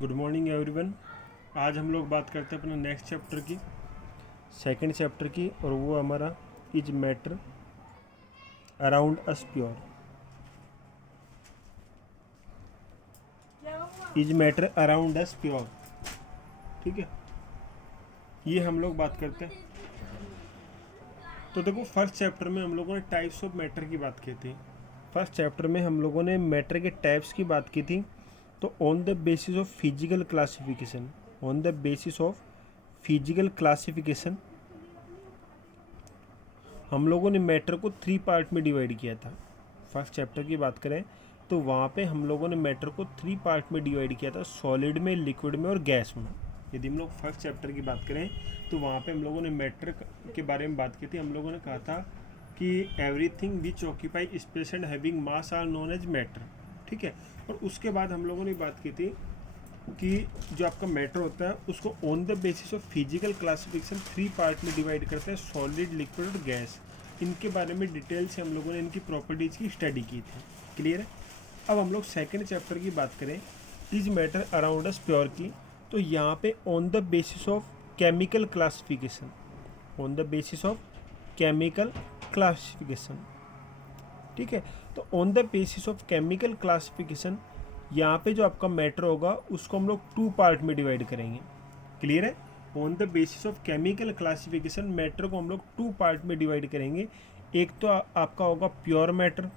Good morning everyone. आज हम लोग बात करते हैं अपने नेक्स्ट चैप्टर की, सेकंड चैप्टर की, और वो हमारा is matter around us pure. Is matter around us pure, ठीक है, ये हम लोग बात करते हैं। तो देखो, फर्स्ट चैप्टर में हम लोगों ने टाइप्स ऑफ मैटर की बात की थी। फर्स्ट चैप्टर में हम लोगों ने मैटर के टाइप्स की बात की थी। तो on the basis of physical classification, on the basis of physical classification हम लोगों ने मैटर को 3 पार्ट में डिवाइड किया था। फर्स्ट चैप्टर की बात करें तो वहाँ पे हम लोगों ने मैटर को 3 पार्ट में डिवाइड किया था, सॉलिड में, लिक्विड में और गैस में। यदि हम लोग फर्स्ट चैप्टर की बात करें तो वहाँ पे हम लोगों ने मैटर के बारे में बात की थी। हम लोगों ने कहा था कि everything which occupy space and having mass are known as matter, ठीक है। और उसके बाद हम लोगों ने बात की थी कि जो आपका मैटर होता है उसको on the basis of physical classification 3 part में डिवाइड करते हैं, सॉलिड, लिक्विड और गैस। इनके बारे में डिटेल से हम लोगों ने इनकी प्रॉपर्टीज़ की स्टडी की थी। क्लियर है। अब हम लोग सेकंड चैप्टर की बात करें, is matter around us pure की। तो यहाँ पे on the basis of chemical classification, on the basis of chemical classification, ठीक है। तो on the basis of chemical classification यहाँ पे जो आपका मैटर होगा उसको हम लोग 2 पार्ट में डिवाइड करेंगे। क्लियर है। On the basis of chemical classification matter को हम लोग 2 पार्ट में डिवाइड करेंगे। एक तो आपका होगा प्योर मैटर,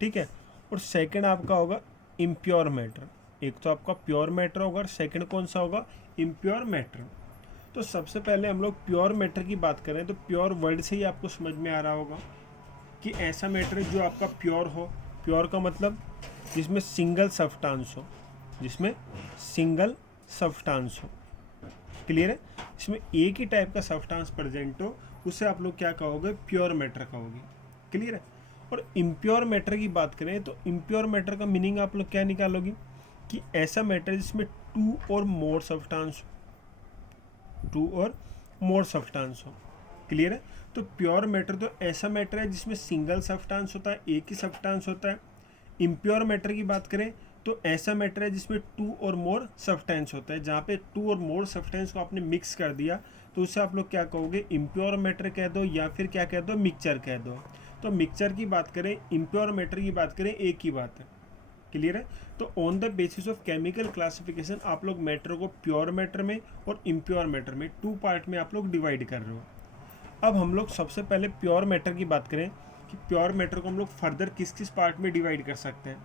ठीक है, और सेकंड आपका होगा इम्प्योर मैटर। एक तो आपका प्योर मैटर होगा और सेकंड कौन सा होगा, इम्प्योर मैटर। तो सबसे पहले हम लोग प्योर मैटर की बात करें तो प्योर वर्ड से ही आपको समझ में आ रहा होगा कि ऐसा मैटर है जो आपका प्योर हो। प्योर का मतलब जिसमें सिंगल सब्सटेंस हो, जिसमें सिंगल सब्सटेंस हो। क्लियर है। इसमें एक ही टाइप का सब्सटेंस प्रेजेंट हो उसे आप लोग क्या कहोगे, प्योर मैटर कहोगे। क्लियर है। और इम्प्योर मैटर की बात करें तो इम्प्योर मैटर का मीनिंग आप लोग क्या निकालोगे कि ऐसा मैटर जिसमें 2 और मोर सब्सटेंस हो, 2 और मोर सब्सटेंस हो। क्लियर है। तो प्योर मैटर तो ऐसा मैटर है जिसमें सिंगल सब्सटेंस होता है, एक ही सब्सटेंस होता है। इम्प्योर मैटर की बात करें तो ऐसा मैटर है जिसमें 2 और मोर सब्सटेंस होता है। जहाँ पे 2 और मोर सब्सटेंस को आपने मिक्स कर दिया तो उसे आप लोग क्या कहोगे, इम्प्योर मैटर कह दो या फिर क्या कह दो, मिक्सचर कह दो। तो मिक्सचर की बात करें, इम्प्योर मैटर की बात करें, एक ही बात है। क्लियर है। तो on the basis of chemical classification आप लोग मैटर को प्योर मैटर में और इम्प्योर मैटर में 2 पार्ट में आप लोग डिवाइड कर रहे हो। अब हम लोग सबसे पहले प्योर मैटर की बात करें कि प्योर मैटर को हम लोग फर्दर किस किस पार्ट में डिवाइड कर सकते हैं,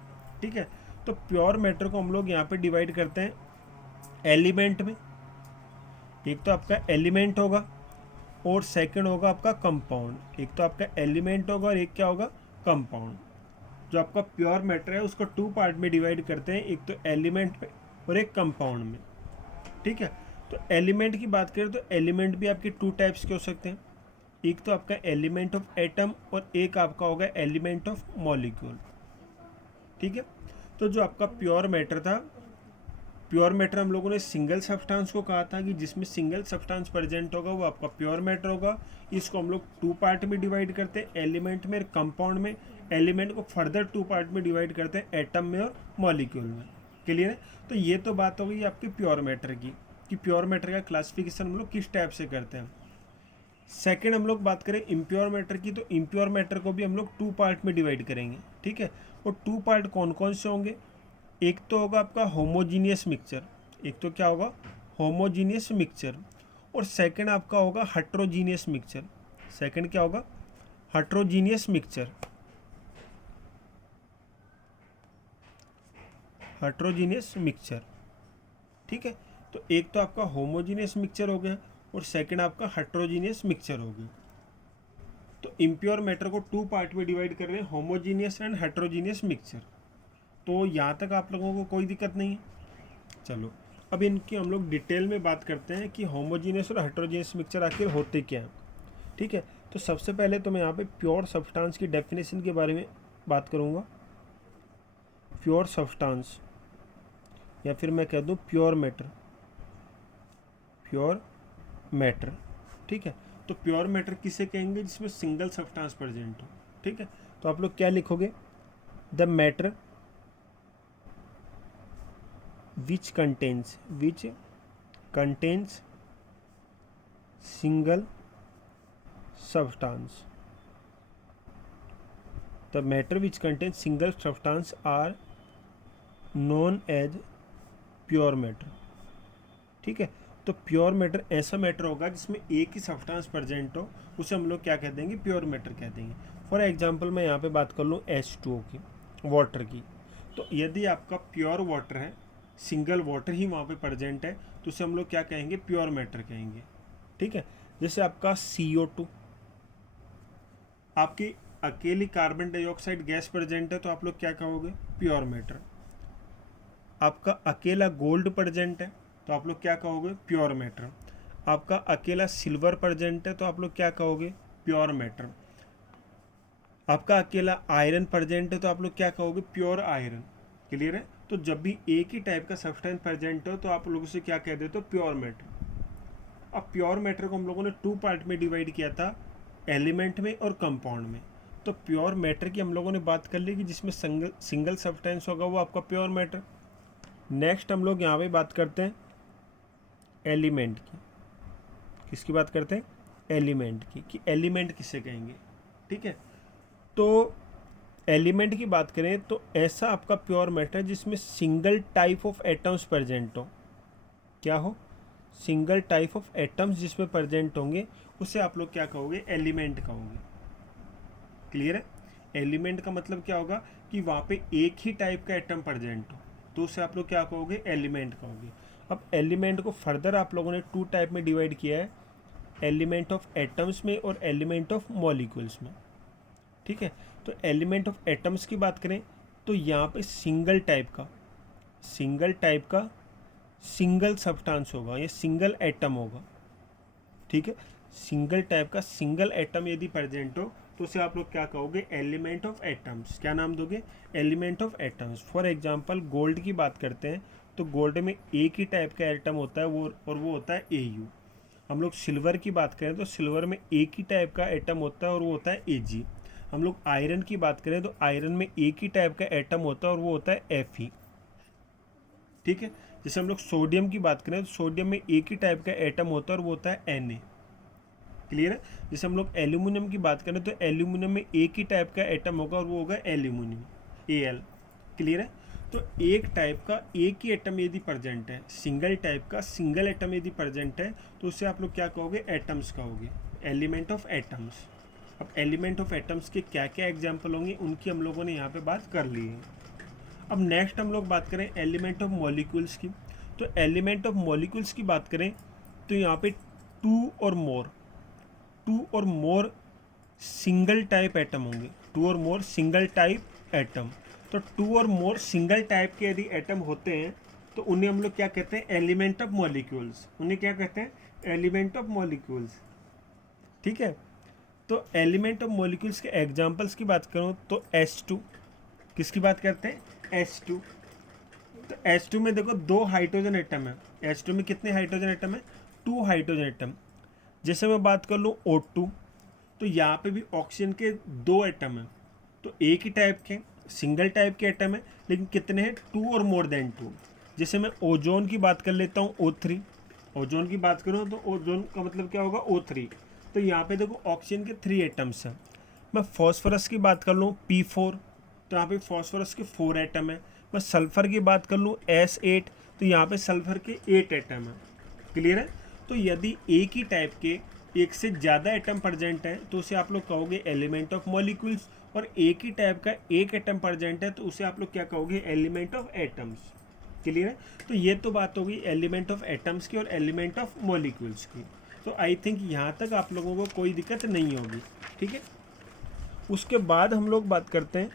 ठीक है। तो प्योर मैटर को हम लोग यहाँ पे डिवाइड करते हैं एलिमेंट में। एक तो आपका एलिमेंट होगा और सेकंड होगा आपका कंपाउंड। एक तो आपका एलिमेंट होगा और एक क्या होगा, कंपाउंड। जो आपका प्योर मैटर है उसको 2 पार्ट में डिवाइड करते हैं, एक तो एलिमेंट में और एक कंपाउंड में, ठीक है। तो एलिमेंट की बात करें तो एलिमेंट भी आपके 2 टाइप्स के हो सकते हैं। एक तो आपका एलिमेंट ऑफ एटम और एक आपका होगा एलिमेंट ऑफ मॉलिक्यूल, ठीक है। तो जो आपका प्योर मैटर था, प्योर मैटर हम लोगों ने सिंगल सब्सटेंस को कहा था कि जिसमें सिंगल सब्सटेंस प्रेजेंट होगा वो आपका प्योर मैटर होगा। इसको हम लोग 2 पार्ट में डिवाइड करते हैं, एलिमेंट में और कंपाउंड में। एलिमेंट को फर्दर 2 पार्ट में डिवाइड करते हैं, एटम में और मॉलिक्यूल में। क्लियर है। तो ये तो बात हो गई आपकी प्योर मैटर की कि प्योर मैटर का क्लासिफिकेशन हम लोग किस टाइप से करते हैं। सेकेंड हम लोग बात करें इम्प्योर मैटर की, तो इम्प्योर मैटर को भी हम लोग 2 पार्ट में डिवाइड करेंगे, ठीक है। और 2 पार्ट कौन कौन से होंगे, एक तो होगा आपका होमोजीनियस मिक्सचर, एक तो क्या होगा, होमोजीनियस मिक्सचर। और सेकंड आपका होगा हेट्रोजीनियस मिक्सचर। सेकंड क्या होगा, हेट्रोजीनियस मिक्सचर, हेट्रोजीनियस मिक्सचर, ठीक है। तो एक तो आपका होमोजीनियस मिक्सचर हो गया और सेकंड आपका हेट्रोजीनियस मिक्सचर हो गया। तो इम्प्योर मैटर को 2 पार्ट में डिवाइड कर रहे हैं, होमोजीनियस एंड हेट्रोजीनियस मिक्सचर। तो यहाँ तक आप लोगों को कोई दिक्कत नहीं है। चलो, अब इनकी हम लोग डिटेल में बात करते हैं कि होमोजीनियस और हेट्रोजीनियस मिक्सचर आखिर होते क्या हैं, ठीक है। तो सबसे पहले तो मैं यहाँ पे प्योर सब्सटेंस की डेफिनेशन के बारे में बात करूँगा। प्योर सब्सटेंस या फिर मैं कह दूँ प्योर मैटर, प्योर मैटर, ठीक है। तो प्योर मैटर किसे कहेंगे, जिसमें सिंगल सब्सटेंस प्रेजेंट हो, ठीक है। तो आप लोग क्या लिखोगे, the matter which contains single substance. The matter which contains single substance are known as pure matter. ठीक है, तो प्योर मैटर ऐसा मैटर होगा जिसमें एक ही सब्सटेंस प्रेजेंट हो, उसे हम लोग क्या कह देंगे, प्योर मैटर कह देंगे. फॉर एग्जांपल मैं यहाँ पे बात कर लूँ H2O की, वाटर की, तो यदि आपका प्योर वाटर है, सिंगल वाटर ही वहाँ पे प्रेजेंट है, तो उसे हम लोग क्या कहेंगे, प्योर मैटर कहेंगे. ठीक है, जैसे आपका CO2, आपकी अकेली कार्बन डाइऑक्साइड गैस प्रेजेंट है, तो आप लोग क्या कहोगे, प्योर मैटर. आपका अकेला गोल्ड प्रेजेंट है, तो आप लोग क्या कहोगे, प्योर मैटर. आपका अकेला सिल्वर प्रेजेंट है, तो आप लोग क्या कहोगे, प्योर मैटर. आपका अकेला आयरन प्रेजेंट है, तो आप लोग क्या कहोगे, प्योर आयरन. क्लियर है, तो जब भी एक ही टाइप का सब्सटेंस प्रेजेंट हो, तो आप लोग उसे क्या कह देते हो, प्योर मैटर. अब प्योर मैटर को हम लोगों ने 2 पार्ट में डिवाइड किया था, एलिमेंट में और कंपाउंड में. तो प्योर मैटर की हम लोगों ने बात कर ली कि जिसमें सिंगल सब्सटेंस होगा वो आपका प्योर मैटर. नेक्स्ट हम लोग यहाँ पे बात करते हैं एलिमेंट की. किसकी बात करते हैं, एलिमेंट की, कि एलिमेंट किसे कहेंगे. ठीक है, तो एलिमेंट की बात करें तो ऐसा आपका प्योर मैटर जिसमें single type of atoms present हो. क्या हो, सिंगल टाइप ऑफ एटम्स जिसमें प्रेजेंट होंगे, उसे आप लोग क्या कहोगे, एलिमेंट कहोगे. क्लियर है, एलिमेंट का मतलब क्या होगा कि वहाँ पे एक ही टाइप का एटम प्रेजेंट हो, तो उसे आप लोग क्या कहोगे, एलिमेंट कहोगे. अब एलिमेंट को फर्दर आप लोगों ने 2 टाइप में डिवाइड किया है, एलिमेंट ऑफ एटम्स में और एलिमेंट ऑफ मॉलिक्यूल्स में. ठीक है, तो एलिमेंट ऑफ एटम्स की बात करें तो यहाँ पे सिंगल टाइप का सिंगल सब्सटेंस होगा या सिंगल एटम होगा. ठीक है, सिंगल टाइप का सिंगल एटम यदि प्रेजेंट हो, तो उसे आप लोग क्या कहोगे, एलिमेंट ऑफ एटम्स. क्या नाम दोगे, element of atoms. For example gold की बात करते हैं, तो गोल्ड में एक ही टाइप का एटम होता है, वो होता है Au. हम लोग सिल्वर की बात करें तो सिल्वर में एक ही टाइप का एटम होता है और वो होता है Ag. हम लोग आयरन की बात करें तो आयरन में एक ही टाइप का एटम होता है और वो होता है Fe. ठीक है, जैसे हम लोग सोडियम की बात करें तो सोडियम में एक ही टाइप का एटम होता है और वो होता है Na. क्लियर है, जैसे हम लोग एल्यूमिनियम की बात करें तो एल्यूमिनियम में एक ही टाइप का एटम होगा और वो होगा एल्यूमिनियम, Al. क्लियर है, तो एक टाइप का एक ही एटम यदि प्रेजेंट है, सिंगल टाइप का सिंगल एटम यदि प्रेजेंट है, तो उससे आप लोग क्या कहोगे, एटम्स कहोगे, एलिमेंट ऑफ एटम्स. अब एलिमेंट ऑफ एटम्स के क्या क्या एग्जाम्पल होंगे उनकी हम लोगों ने यहाँ पे बात कर ली है. अब नेक्स्ट हम लोग बात करें एलिमेंट ऑफ मॉलिक्यूल्स की. तो एलिमेंट ऑफ मॉलिक्यूल्स की बात करें तो यहाँ पे टू और मोर सिंगल टाइप एटम होंगे, 2 और मोर सिंगल टाइप एटम. तो 2 और मोर सिंगल टाइप के यदि एटम होते हैं तो उन्हें हम लोग क्या कहते हैं, एलिमेंट ऑफ मॉलिक्यूल्स. उन्हें क्या कहते हैं, एलिमेंट ऑफ मॉलिक्यूल्स. ठीक है, तो एलिमेंट ऑफ मॉलिक्यूल्स के एग्जांपल्स की बात करूँ तो H2. किसकी बात करते हैं, H2. तो H2 में देखो 2 हाइड्रोजन एटम है. H2 में कितने हाइड्रोजन एटम है, 2 हाइड्रोजन एटम. जैसे मैं बात कर लूँ O2, तो यहाँ पे भी ऑक्सीजन के 2 एटम हैं, तो एक ही टाइप के सिंगल टाइप के एटम है, लेकिन कितने हैं, 2 और मोर देन 2. जैसे मैं ओजोन की बात कर लेता हूँ, O3. ओजोन की बात करूँ तो ओजोन का मतलब क्या होगा, O3. तो यहाँ पे देखो ऑक्सीजन के 3 एटम्स हैं. मैं फॉस्फोरस की बात कर लूँ P4, तो यहाँ पे फॉस्फोरस के 4 एटम है. मैं सल्फर की बात कर लूँ S8, तो यहाँ पे सल्फर के 8 एटम है. क्लियर है, तो यदि एक ही टाइप के एक से ज़्यादा एटम प्रेजेंट है तो उसे आप लोग कहोगे एलिमेंट ऑफ मॉलिक्यूल्स, और एक ही टाइप का एक एटम प्रेजेंट है तो उसे आप लोग क्या कहोगे, एलिमेंट ऑफ एटम्स. क्लियर है, तो ये तो बात होगी एलिमेंट ऑफ एटम्स की और एलिमेंट ऑफ मॉलिक्यूल्स की. तो आई थिंक यहाँ तक आप लोगों को कोई दिक्कत नहीं होगी. ठीक है, उसके बाद हम लोग बात करते हैं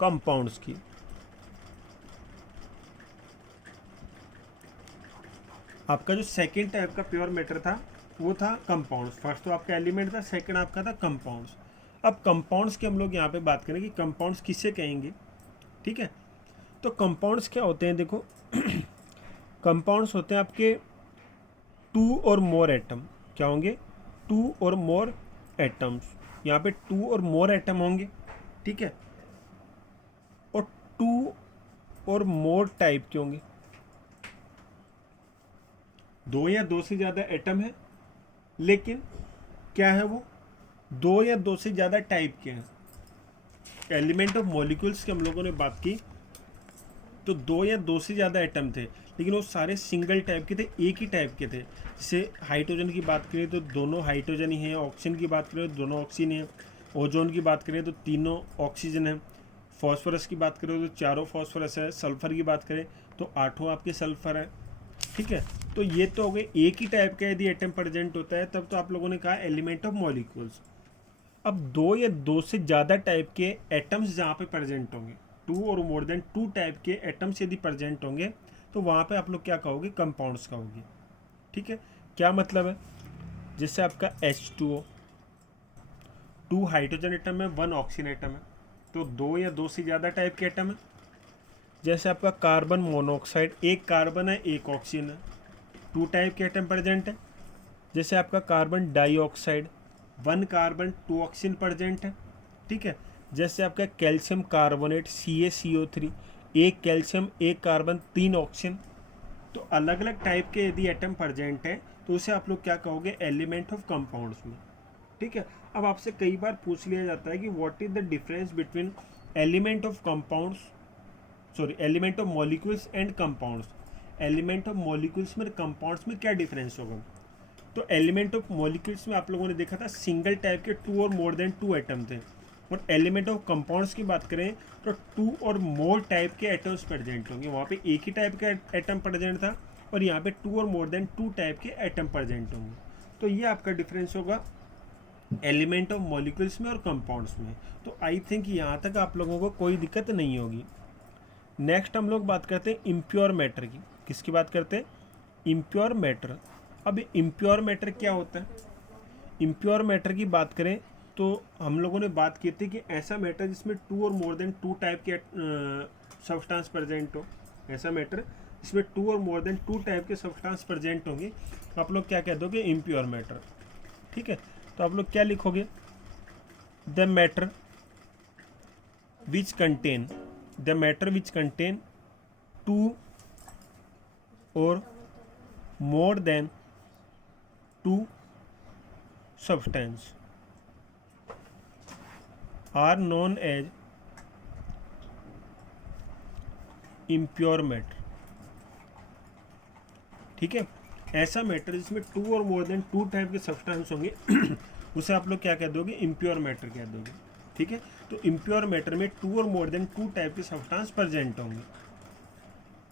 कंपाउंड्स की. आपका जो सेकेंड टाइप का प्योर मैटर था वो था कंपाउंड्स. फर्स्ट तो आपका एलिमेंट था, सेकंड आपका था कंपाउंड्स. अब कंपाउंड्स की हम लोग यहाँ पे बात करें कि कंपाउंड्स किसे कहेंगे. ठीक है, तो कंपाउंड्स क्या होते हैं, देखो कंपाउंड्स होते हैं आपके 2 और मोर एटम. क्या होंगे, 2 और मोर एटम्स. यहाँ पे 2 और मोर एटम होंगे. ठीक है, और 2 और मोर टाइप के होंगे. दो या दो से ज़्यादा एटम है, लेकिन क्या है वो, दो या दो से ज़्यादा टाइप के हैं। एलिमेंट ऑफ मॉलिक्यूल्स की हम लोगों ने बात की तो दो या दो से ज़्यादा एटम थे, लेकिन वो सारे सिंगल टाइप के थे, एक ही टाइप के थे। जैसे हाइड्रोजन की बात करें तो दोनों हाइड्रोजन ही हैं, ऑक्सीजन की बात करें तो दोनों ऑक्सीजन हैं, ओजोन की बात करें तो तीनों ऑक्सीजन है, फॉस्फोरस की बात करें तो चारों फॉस्फोरस है, सल्फर की बात करें तो आठों आपके सल्फर है। ठीक है, तो ये तो हो गए एक ही टाइप का यदि एटम प्रेजेंट होता है तब तो आप लोगों ने कहा एलिमेंट ऑफ मॉलिक्यूल्स। अब दो या दो से ज़्यादा टाइप के एटम्स जहाँ पे प्रेजेंट होंगे, टू और मोर देन टू टाइप के एटम्स यदि प्रेजेंट होंगे तो वहाँ पे आप लोग क्या कहोगे, कंपाउंड्स कहोगे। ठीक है, क्या मतलब है, जैसे आपका H2O, टू हाइड्रोजन एटम है, वन ऑक्सीजन एटम है, तो दो या दो से ज़्यादा टाइप के एटम है। जैसे आपका कार्बन मोनोऑक्साइड, एक कार्बन है एक ऑक्सीजन है, टू टाइप के एटम प्रेजेंट है। जैसे आपका carbon dioxide, one carbon two oxygen present है। ठीक है, जैसे आपका कैल्शियम कार्बोनेट CaCO3, एक कैल्शियम एक कार्बन तीन ऑक्सीजन। तो अलग अलग टाइप के यदि एटम प्रेजेंट है तो उसे आप लोग क्या कहोगे, एलिमेंट ऑफ कंपाउंड्स में। ठीक है, अब आपसे कई बार पूछ लिया जाता है कि what is the difference between element of compounds, sorry element of molecules and compounds. Element of molecules में कंपाउंड्स में क्या डिफरेंस होगा। तो एलिमेंट ऑफ मॉलिक्यूल्स में आप लोगों ने देखा था सिंगल टाइप के टू और मोर देन टू एटम थे, और एलिमेंट ऑफ कंपाउंड्स की बात करें तो टू और मोर टाइप के एटम्स प्रेजेंट होंगे। वहाँ पे एक ही टाइप का एटम प्रेजेंट था और यहाँ पे टू और मोर देन टू टाइप के एटम प्रेजेंट होंगे। तो ये आपका डिफरेंस होगा एलिमेंट ऑफ मॉलिक्यूल्स में और कंपाउंड्स में। तो आई थिंक यहाँ तक आप लोगों को कोई दिक्कत नहीं होगी। नेक्स्ट हम लोग बात करते हैं इम्प्योर मैटर की। किसकी बात करते हैं, इम्प्योर मैटर। अब इम्प्योर मैटर क्या होता है, इम्प्योर मैटर की बात करें तो हम लोगों ने बात की थी कि ऐसा मैटर जिसमें टू और मोर देन टू टाइप के सब्सटेंस प्रेजेंट हो, ऐसा मैटर जिसमें टू और मोर देन टू टाइप के सब्सटेंस प्रेजेंट होंगे, आप लोग क्या कह दोगे, इम्प्योर मैटर। ठीक है, तो आप लोग क्या लिखोगे, the matter which contain, the matter which contain two और more than two substance are known as impure matter। ठीक है, ऐसा मैटर जिसमें टू और मोर देन टू टाइप के सब्सटेंस होंगे उसे आप लोग क्या कह दोगे, इम्प्योर मैटर कह दोगे। ठीक है, तो इम्प्योर मैटर में टू और मोर देन टू टाइप के सब्सटेंस प्रेजेंट होंगे।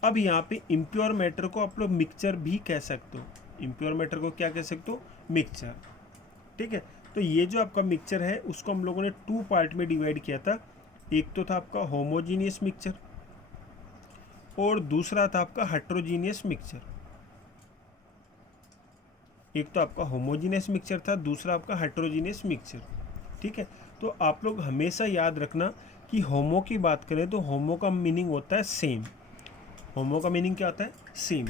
अब यहाँ पे इम्प्योर मैटर को आप लोग मिक्सचर भी कह सकते हो। इम्प्योर मैटर को क्या कह सकते हो, मिक्सचर। ठीक है, तो ये जो आपका मिक्सचर है उसको हम लोगों ने टू पार्ट में डिवाइड किया था। एक तो था आपका होमोजीनियस मिक्सचर और दूसरा था आपका हेट्रोजीनियस मिक्सचर। एक तो आपका होमोजीनियस मिक्सचर था, दूसरा आपका हेट्रोजीनियस मिक्सचर। ठीक है, तो आप लोग हमेशा याद रखना कि होमो की बात करें तो होमो का मीनिंग होता है सेम। होमो का मीनिंग क्या होता है, सेम।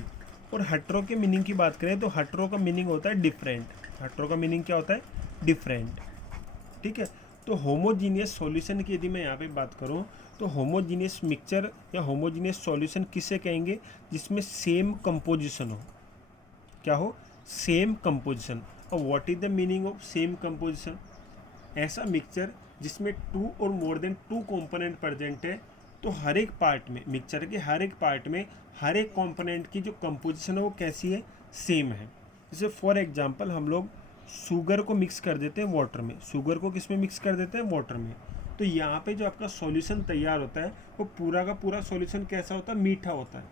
और हेट्रो के मीनिंग की बात करें तो हेट्रो का मीनिंग होता है डिफरेंट। हेट्रो का मीनिंग क्या होता है, डिफरेंट। ठीक है, तो होमोजीनियस सॉल्यूशन की यदि मैं यहाँ पे बात करूँ तो होमोजीनियस मिक्सचर या होमोजीनियस सॉल्यूशन किसे कहेंगे, जिसमें सेम कंपोजिशन हो। क्या हो, सेम कंपोजिशन। और what is the meaning of same composition, ऐसा मिक्सचर जिसमें टू और more than two component present है, तो हर एक पार्ट में, मिक्सचर के हर एक पार्ट में हर एक कंपोनेंट की जो कंपोजिशन है वो कैसी है, सेम है। जैसे फॉर एग्जांपल हम लोग शुगर को मिक्स कर देते हैं वाटर में, शुगर को किस में मिक्स कर देते हैं, वाटर में। तो यहाँ पे जो आपका सॉल्यूशन तैयार होता है वो पूरा का पूरा सॉल्यूशन कैसा होता है, मीठा होता है।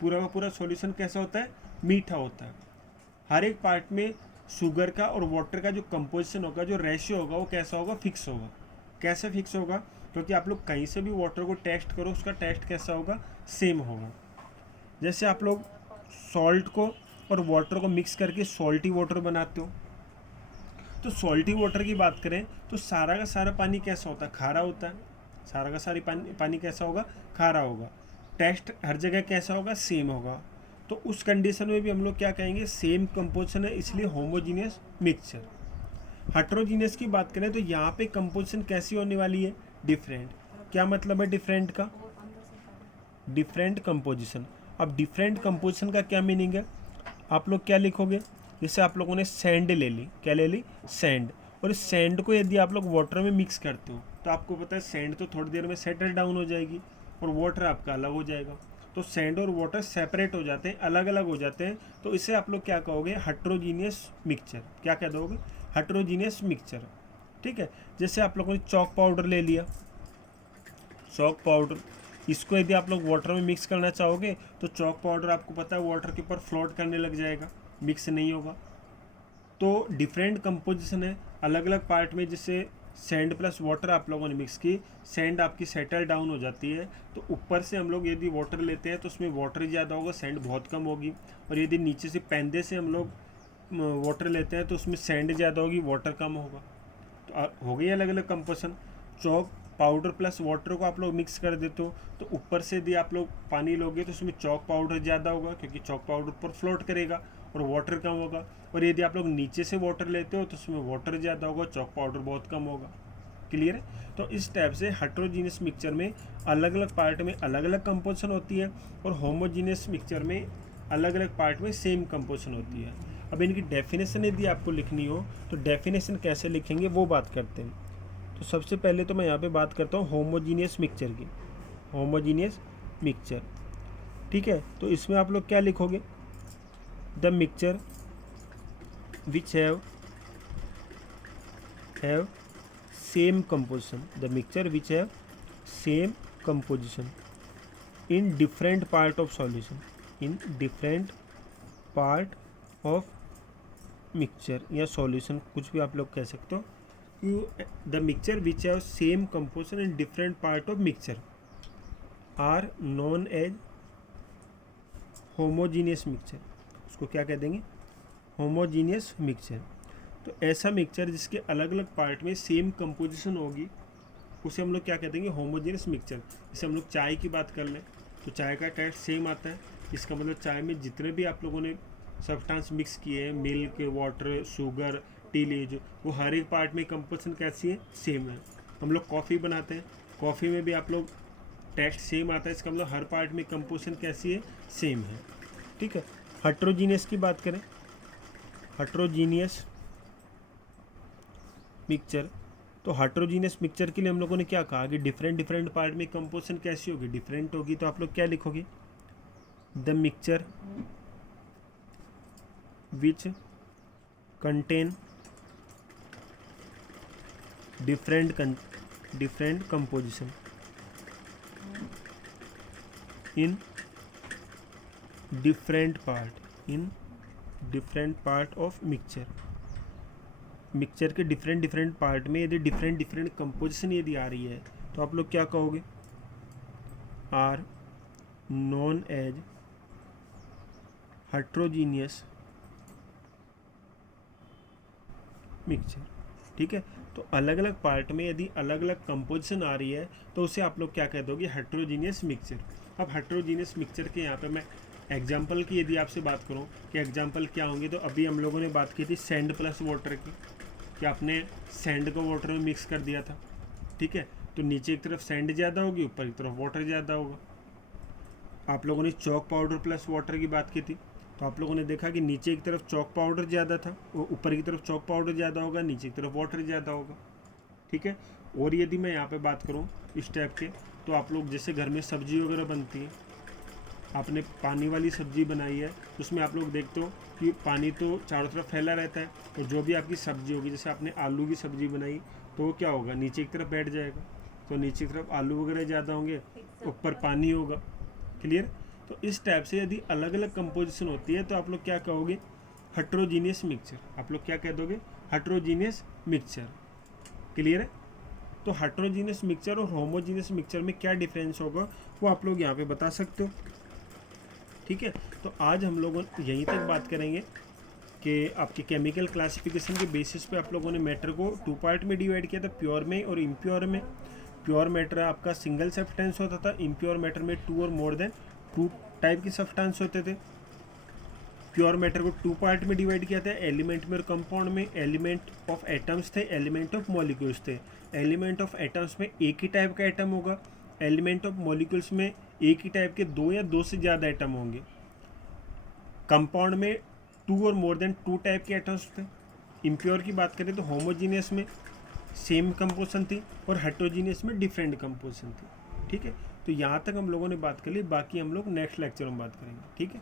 पूरा का पूरा सॉल्यूशन कैसा होता है, मीठा होता है। हर एक पार्ट में शुगर का और वाटर का जो कंपोजिशन होगा, जो रेशियो होगा, वो कैसा होगा, फिक्स होगा। कैसे फिक्स होगा, क्योंकि आप लोग कहीं से भी वाटर को टेस्ट करो उसका टेस्ट कैसा होगा, सेम होगा। जैसे आप लोग सॉल्ट को और वाटर को मिक्स करके सॉल्टी वाटर बनाते हो, तो सॉल्टी वाटर की बात करें तो सारा का सारा पानी कैसा होता है, खारा होता है। सारा का सारी पानी कैसा होगा, खारा होगा। टेस्ट हर जगह कैसा होगा, सेम होगा। तो उस कंडीशन में भी हम लोग क्या कहेंगे, सेम कंपोजिशन है, इसलिए होमोजीनियस मिक्सचर। हेट्रोजीनियस की बात करें तो यहाँ पे कंपोजिशन कैसी होने वाली है, डिफरेंट। क्या मतलब है डिफरेंट का, डिफरेंट कंपोजिशन। अब डिफरेंट कंपोजिशन का क्या मीनिंग है, आप लोग क्या लिखोगे, जैसे आप लोगों ने सैंड ले ली, क्या ले ली, सैंड, और इस सैंड को यदि आप लोग वाटर में मिक्स करते हो तो आपको पता है सैंड तो थोड़ी देर में सेटल डाउन हो जाएगी और वाटर आपका अलग हो जाएगा। तो सैंड और वाटर सेपरेट हो जाते हैं, अलग अलग हो जाते हैं, तो इसे आप लोग क्या कहोगे, हेट्रोजीनियस मिक्सचर। क्या कह दोगे, हेट्रोजीनियस मिक्सचर। ठीक है, जैसे आप लोगों ने चॉक पाउडर ले लिया, चॉक पाउडर, इसको यदि आप लोग वाटर में मिक्स करना चाहोगे तो चॉक पाउडर आपको पता है वाटर के ऊपर फ्लोट करने लग जाएगा, मिक्स नहीं होगा। तो डिफरेंट कंपोजिशन है अलग अलग पार्ट में, जिससे सैंड प्लस वाटर आप लोगों ने मिक्स की, सैंड आपकी सेटल डाउन हो जाती है। तो ऊपर से हम लोग यदि वाटर लेते हैं तो उसमें वाटर ज़्यादा होगा, सैंड बहुत कम होगी, और यदि नीचे से पेंदे से हम लोग वाटर लेते हैं तो उसमें सैंड ज़्यादा होगी, वाटर कम होगा। तो हो गई अलग अलग composition. Chalk powder plus water को आप लोग मिक्स कर देते हो तो ऊपर से यदि आप लोग पानी लोगे तो उसमें चॉक पाउडर ज़्यादा होगा, क्योंकि चॉक पाउडर ऊपर फ्लोट करेगा और वाटर कम होगा। और यदि आप लोग नीचे से वाटर लेते हो तो उसमें वाटर ज़्यादा होगा, चॉक पाउडर बहुत कम होगा। क्लियर है। तो इस टाइप से हेट्रोजीनियस मिक्सचर में अलग अलग पार्ट में अलग अलग कंपोजिशन होती है, और होमोजीनियस मिक्सचर में अलग अलग पार्ट में सेम कंपोजिशन होती है। अब इनकी डेफिनेशन यदि आपको लिखनी हो तो डेफिनेशन कैसे लिखेंगे वो बात करते हैं। तो सबसे पहले तो मैं यहाँ पे बात करता हूँ होमोजीनियस मिक्सचर की, होमोजीनियस मिक्सचर। ठीक है, तो इसमें आप लोग क्या लिखोगे, the mixture which have same composition, the mixture which have same composition in different part of solution, in different part of mixture या solution, कुछ भी आप लोग कह सकते हो कि the mixture which have same composition in different part of mixture are known as homogeneous mixture। उसको क्या कह देंगे, homogeneous mixture। तो ऐसा मिक्सचर जिसके अलग अलग पार्ट में सेम कंपोजिशन होगी उसे हम लोग क्या कहते हैं, होमोजेनियस मिक्सचर। जैसे हम लोग चाय की बात कर लें तो चाय का टेस्ट सेम आता है, इसका मतलब चाय में जितने भी आप लोगों ने सब्सटेंस मिक्स किए हैं, milk, water, sugar, T lease, वो हर एक पार्ट में कंपोजिशन कैसी है, सेम है। हम लोग कॉफ़ी बनाते हैं, कॉफ़ी में भी आप लोग टेस्ट सेम आता है, इसका मतलब हर पार्ट में कंपोजिशन कैसी है, सेम है। ठीक है, हेट्रोजीनियस की बात करें, हेट्रोजीनियस मिक्सचर, तो हेट्रोजीनियस मिक्सचर के लिए हम लोगों ने क्या कहा कि डिफरेंट डिफरेंट पार्ट में कंपोजिशन कैसी होगी, डिफरेंट होगी। तो आप लोग क्या लिखोगे, the mixture which contain different composition in different part of mixture. Mixture के डिफरेंट पार्ट में यदि डिफरेंट कंपोजिशन यदि आ रही है तो आप लोग क्या कहोगे, are known as heterogeneous mixture. ठीक है, तो अलग अलग पार्ट में यदि अलग अलग कंपोजिशन आ रही है तो उसे आप लोग क्या कह दोगे, हेट्रोजीनियस मिक्सचर। अब हेट्रोजीनियस मिक्सचर के यहाँ पे मैं एग्जाम्पल की यदि आपसे बात करूँ कि एग्जाम्पल क्या होंगे, तो अभी हम लोगों ने बात की थी सैंड प्लस वाटर की, कि आपने सैंड को वाटर में मिक्स कर दिया था। ठीक है, तो नीचे की तरफ सैंड ज़्यादा होगी, ऊपर की तरफ वाटर ज़्यादा होगा। आप लोगों ने चॉक पाउडर प्लस वाटर की बात की थी, तो आप लोगों ने देखा कि नीचे की तरफ चॉक पाउडर ज़्यादा था, ऊपर की तरफ चॉक पाउडर ज़्यादा होगा, नीचे की तरफ वाटर ज़्यादा होगा। ठीक है, और यदि मैं यहाँ पे बात करूँ इस टाइप के, तो आप लोग जैसे घर में सब्जी वगैरह बनती है, आपने पानी वाली सब्जी बनाई है तो उसमें आप लोग देखते हो कि पानी तो चारों तरफ फैला रहता है, और जो भी आपकी सब्जी होगी, जैसे आपने आलू की सब्जी बनाई तो वो क्या होगा, नीचे की तरफ बैठ जाएगा, तो नीचे की तरफ आलू वगैरह ज़्यादा होंगे, ऊपर पानी होगा। क्लियर। तो इस टाइप से यदि अलग अलग कंपोजिशन होती है तो आप लोग क्या कहोगे, हेट्रोजीनियस मिक्सचर। आप लोग क्या कह दोगे, हेट्रोजीनियस मिक्सचर। क्लियर है। तो हेट्रोजीनियस मिक्सचर और होमोजीनियस मिक्सचर में क्या डिफरेंस होगा वो आप लोग यहाँ पे बता सकते हो। ठीक है, तो आज हम लोग यहीं तक बात करेंगे कि आपके केमिकल क्लासिफिकेशन के बेसिस पे आप लोगों ने मैटर को 2 पार्ट में डिवाइड किया था, प्योर में और इम्प्योर में। प्योर मैटर आपका सिंगल सब्सटेंस होता था, इम्प्योर मैटर में 2 और मोर देन 2 टाइप के सब्सटेंस होते थे। प्योर मैटर को 2 पार्ट में डिवाइड किया था, एलिमेंट में और कंपाउंड में। एलिमेंट ऑफ एटम्स थे, एलिमेंट ऑफ मॉलिक्यूल्स थे। एलिमेंट ऑफ एटम्स में एक ही टाइप का एटम होगा, एलिमेंट ऑफ मॉलिक्यूल्स में एक ही टाइप के 2 या 2 से ज़्यादा एटम होंगे। कंपाउंड में 2 और मोर देन 2 टाइप के एटम्स थे। इम्प्योर की बात करें तो होमोजीनियस में सेम कंपोजिशन थी और हेट्रोजीनियस में डिफरेंट कंपोजिशन थी। ठीक है, तो यहाँ तक हम लोगों ने बात कर ली, बाकी हम लोग नेक्स्ट लेक्चर में बात करेंगे। ठीक है।